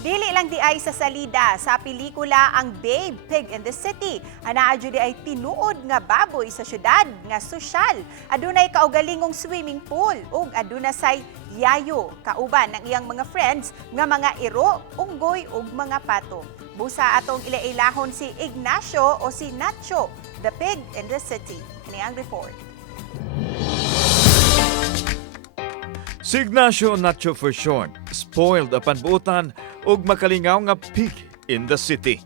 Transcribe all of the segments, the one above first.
Dili lang di ay sa salida sa pelikula ang Babe, Pig in the City. Anaa jud di ay tinuod nga baboy sa syudad nga sosyal. Adunay kaugalingong swimming pool ug aduna say yayo kauban ng iyang mga friends nga mga iro, unggoy ug mga pato. Busa atong ilailahon si Ignacio o si Nacho, the Pig in the City. Kini ang report. Si Ignacio Nacho for short, spoiled apan buutan ug makalingaw nga pig in the city.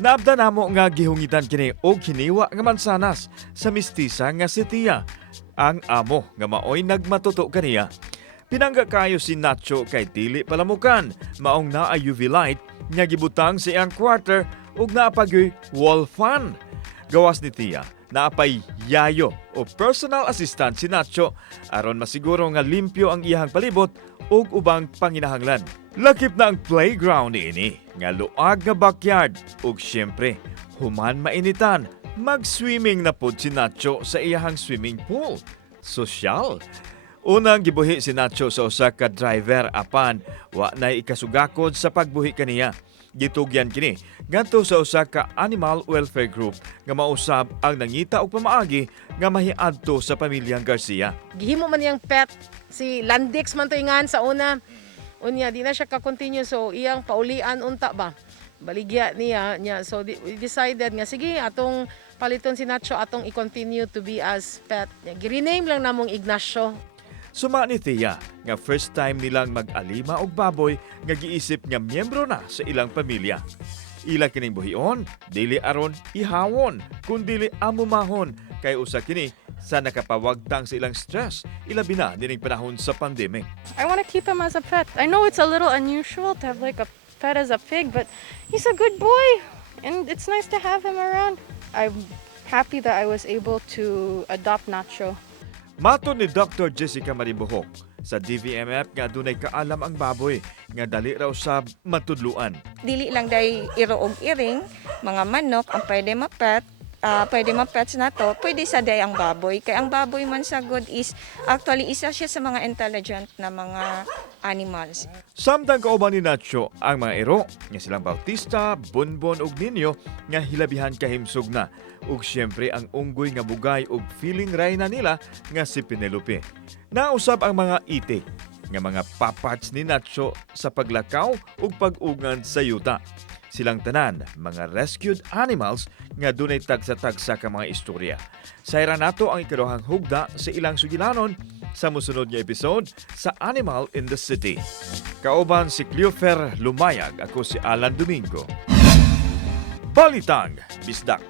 Naabda namo nga gihungitan kini og hiniwa nga mansanas sa mistisa nga sitiya. Ang amo nga maoy nagmatuto kaniya. Pinangga kayo si Nacho kay dili palamukan, maong naa UV light nga gibutang sa iyang quarter ug naapagyoy wall fan. Gawas ni Tia, naapay yayo o personal assistant si Nacho aron masiguro nga limpyo ang iyang palibot ug ubang panginahanglan. Lakip na ang playground niini nga luag nga backyard ug syempre human mainitan mag-swimming na pod si Nacho sa iyahang swimming pool. Sosyal. Unang gibuhi si Nacho sa usa ka driver apan wa nay ikasugakod sa pagbuhi kaniya. Gitugyan kini ngadto sa usa ka animal welfare group nga mausab ang nangita og pamaagi nga mahiadto sa pamilyang Garcia. Gihimo man niyang pet si Landix man to ingan sa una. Unya di na siya ka-continue so iyang paulian unta ba. Baligya niya. So we decided nga sige atong paliton si Nacho atong i-continue to be as pet. Gi-rename lang namong Ignacio. Suma ni Tia nga first time nilang mag-alima og baboy nga giisip nga miyembro na sa ilang pamilya. Ila kining buhion, dili aron ihawon, kundili amumahon kay usa kini sa nakapawagtang sa ilang stress, ilabi na dining panahon sa pandemic. I want to keep him as a pet. I know it's a little unusual to have like a pet as a pig, but he's a good boy and it's nice to have him around. I'm happy that I was able to adopt Nacho. Mato ni Dr. Jessica Maribohok sa DVMF nga dunay kaalam ang baboy nga dali raw sa matudluan. Dili lang day iro og iring, mga manok ang pwede mapet. Pwede mapets na to, pwede sa day ang baboy. Kaya ang baboy man sa good is actually isa siya sa mga intelligent na mga animals. Samtang kauban ni Nacho ang mga iro nga silang Bautista, Bonbon ug Ninyo nga hilabihan kahimsog na. Ug syempre ang unggoy nga bugay ug feeling rayna nila nga si Penelope. Nausab ang mga itik nga mga paparts ni Nacho sa paglakaw ug pag-ugan sa yuta. Silang tanan, mga rescued animals nga dunay tagsa-tagsa ka mga istorya. Sayra nato ang ikaduhang hugda sa ilang sugilanon sa musunod nga episode sa Animal in the City. Kauban si Cleofer Lumayag, ako si Alan Domingo. Balitang Bisdak.